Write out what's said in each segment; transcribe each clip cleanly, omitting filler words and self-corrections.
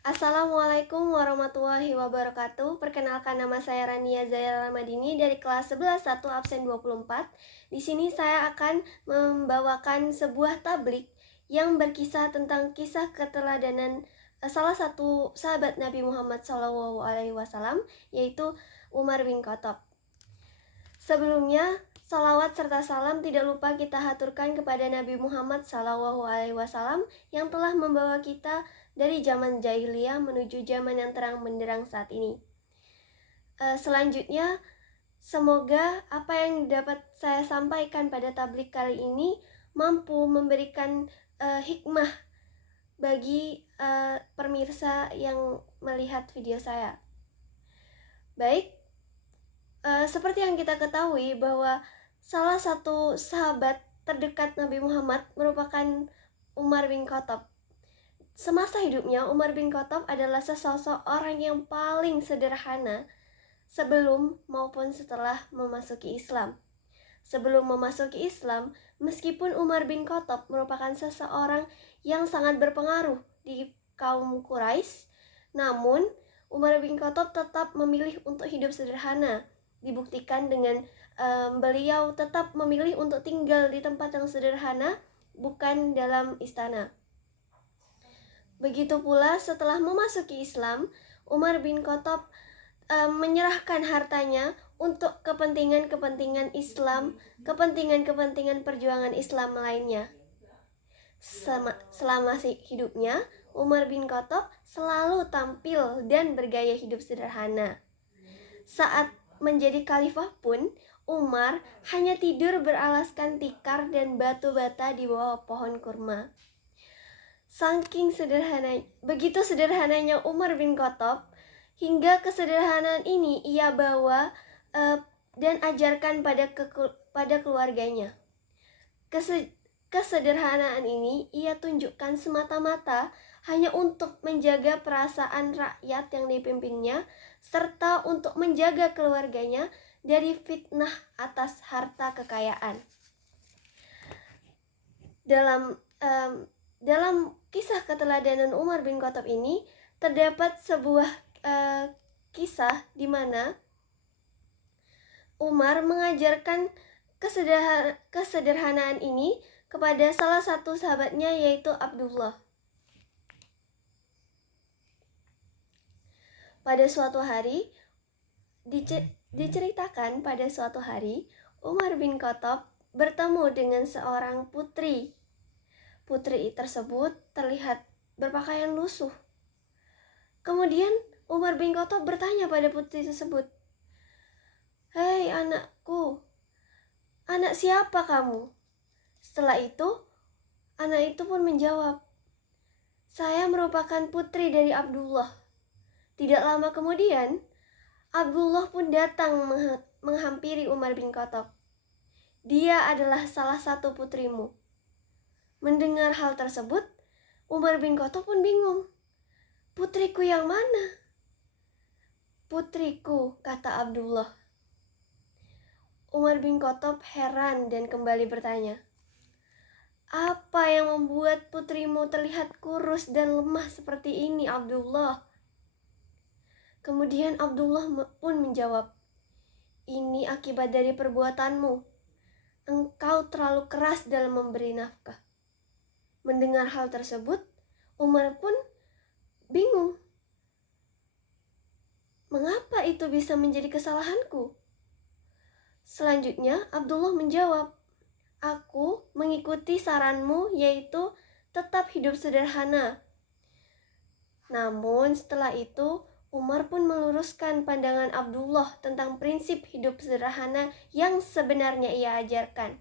Assalamualaikum warahmatullahi wabarakatuh. Perkenalkan, nama saya Rania Zaira Ramadini dari kelas 11 1 absen 24. Di sini saya akan membawakan sebuah tablik yang berkisah tentang kisah keteladanan salah satu sahabat Nabi Muhammad SAW, yaitu Umar bin Khattab. Sebelumnya, salawat serta salam tidak lupa kita haturkan kepada Nabi Muhammad SAW yang telah membawa kita dari zaman jahiliyah menuju zaman yang terang benderang saat ini. Selanjutnya, semoga apa yang dapat saya sampaikan pada tablik kali ini mampu memberikan hikmah bagi pemirsa yang melihat video saya. Baik, seperti yang kita ketahui bahwa salah satu sahabat terdekat Nabi Muhammad merupakan Umar bin Khattab. Semasa hidupnya, Umar bin Khattab adalah sesosok orang yang paling sederhana sebelum maupun setelah memasuki Islam. Sebelum memasuki Islam, meskipun Umar bin Khattab merupakan seseorang yang sangat berpengaruh di kaum Quraisy, namun Umar bin Khattab tetap memilih untuk hidup sederhana. Dibuktikan dengan beliau tetap memilih untuk tinggal di tempat yang sederhana, bukan dalam istana. Begitu pula setelah memasuki Islam, Umar bin Khattab menyerahkan hartanya untuk kepentingan-kepentingan Islam, kepentingan-kepentingan perjuangan Islam lainnya. Selama hidupnya, Umar bin Khattab selalu tampil dan bergaya hidup sederhana. Saat menjadi khalifah pun, Umar hanya tidur beralaskan tikar dan batu bata di bawah pohon kurma. Saking begitu sederhananya Umar bin Khattab, hingga kesederhanaan ini ia bawa dan ajarkan pada keluarganya. Kesederhanaan ini ia tunjukkan semata-mata hanya untuk menjaga perasaan rakyat yang dipimpinnya, serta untuk menjaga keluarganya dari fitnah atas harta kekayaan. Dalam kisah keteladanan Umar bin Khattab ini terdapat sebuah kisah di mana Umar mengajarkan kesederhanaan ini kepada salah satu sahabatnya, yaitu Abdullah. Pada suatu hari, diceritakan pada suatu hari, Umar bin Khattab bertemu dengan seorang putri. Putri tersebut terlihat berpakaian lusuh. Kemudian Umar bin Khattab bertanya pada putri tersebut, "Hei anakku, anak siapa kamu?" Setelah itu, anak itu pun menjawab, "Saya merupakan putri dari Abdullah." Tidak lama kemudian, Abdullah pun datang menghampiri Umar bin Khattab. "Dia adalah salah satu putrimu." Mendengar hal tersebut, Umar bin Khattab pun bingung. "Putriku yang mana?" "Putriku," kata Abdullah. Umar bin Khattab heran dan kembali bertanya, "Apa yang membuat putrimu terlihat kurus dan lemah seperti ini, Abdullah?" Kemudian Abdullah pun menjawab, "Ini akibat dari perbuatanmu. Engkau terlalu keras dalam memberi nafkah." Mendengar hal tersebut, Umar pun bingung. Mengapa itu bisa menjadi kesalahanku? Selanjutnya, Abdullah menjawab, "Aku mengikuti saranmu, yaitu tetap hidup sederhana." Namun setelah itu, Umar pun meluruskan pandangan Abdullah tentang prinsip hidup sederhana yang sebenarnya ia ajarkan.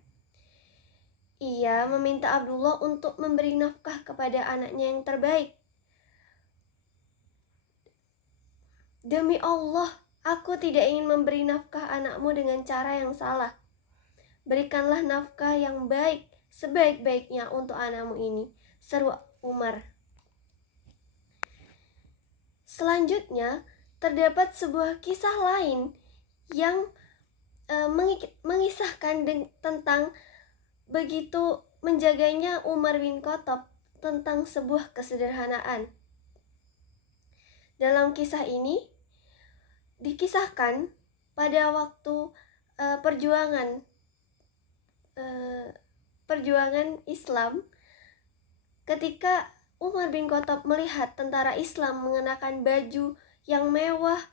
Ia meminta Abdullah untuk memberi nafkah kepada anaknya yang terbaik. "Demi Allah, aku tidak ingin memberi nafkah anakmu dengan cara yang salah. Berikanlah nafkah yang baik sebaik-baiknya untuk anakmu ini," seru Umar. Selanjutnya, terdapat sebuah kisah lain yang mengisahkan tentang begitu menjaganya Umar bin Khattab tentang sebuah kesederhanaan. Dalam kisah ini dikisahkan pada waktu perjuangan Islam, ketika Umar bin Khattab melihat tentara Islam mengenakan baju yang mewah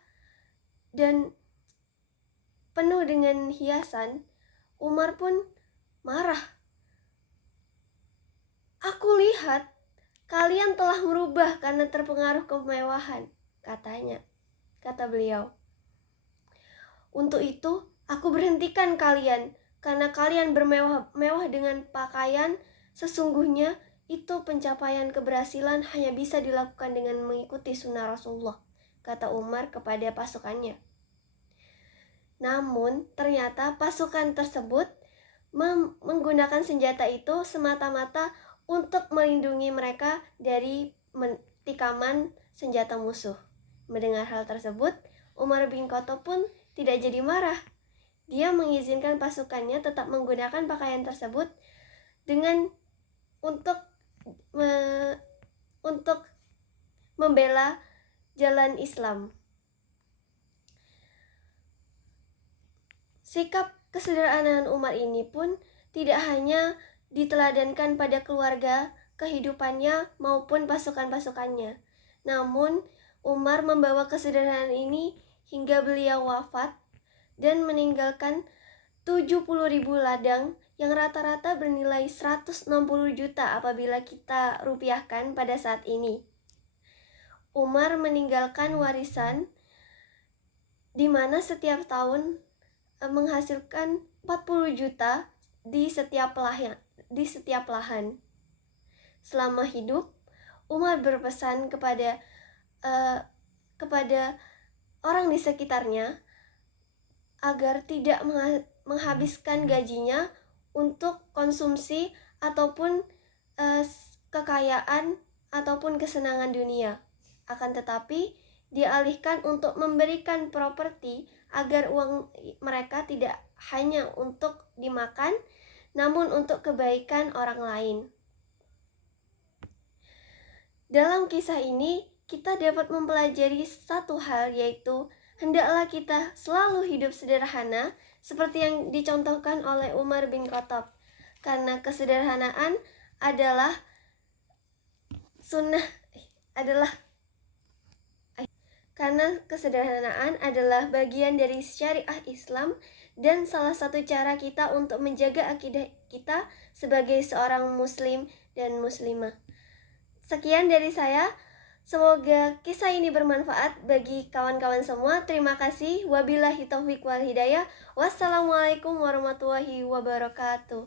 dan penuh dengan hiasan, Umar pun marah. "Aku lihat kalian telah merubah karena terpengaruh kemewahan," kata beliau. "Untuk itu, aku berhentikan kalian karena kalian bermewah-mewah dengan pakaian. Sesungguhnya itu pencapaian keberhasilan hanya bisa dilakukan dengan mengikuti sunnah Rasulullah," kata Umar kepada pasukannya. Namun, ternyata pasukan tersebut menggunakan senjata itu semata-mata untuk melindungi mereka dari tikaman senjata musuh. Mendengar hal tersebut, Umar bin Khattab pun tidak jadi marah. Dia mengizinkan pasukannya tetap menggunakan pakaian tersebut untuk membela jalan Islam. Sikap kesederhanaan Umar ini pun tidak hanya diteladankan pada keluarga, kehidupannya, maupun pasukan-pasukannya. Namun, Umar membawa kesederhanaan ini hingga beliau wafat dan meninggalkan 70.000 ladang yang rata-rata bernilai 160 juta apabila kita rupiahkan pada saat ini. Umar meninggalkan warisan di mana setiap tahun menghasilkan 40 juta di setiap lahan. Selama hidup, Umar berpesan kepada orang di sekitarnya agar tidak menghabiskan gajinya untuk konsumsi ataupun kekayaan ataupun kesenangan dunia. Akan tetapi, dialihkan untuk memberikan properti agar uang mereka tidak hanya untuk dimakan, namun untuk kebaikan orang lain. Dalam kisah ini, kita dapat mempelajari satu hal, yaitu hendaklah kita selalu hidup sederhana seperti yang dicontohkan oleh Umar bin Khattab, karena kesederhanaan adalah bagian dari syariah Islam dan salah satu cara kita untuk menjaga akidah kita sebagai seorang muslim dan muslimah. Sekian dari saya. Semoga kisah ini bermanfaat bagi kawan-kawan semua. Terima kasih. Wabillahi taufiq wal hidayah. Wassalamualaikum warahmatullahi wabarakatuh.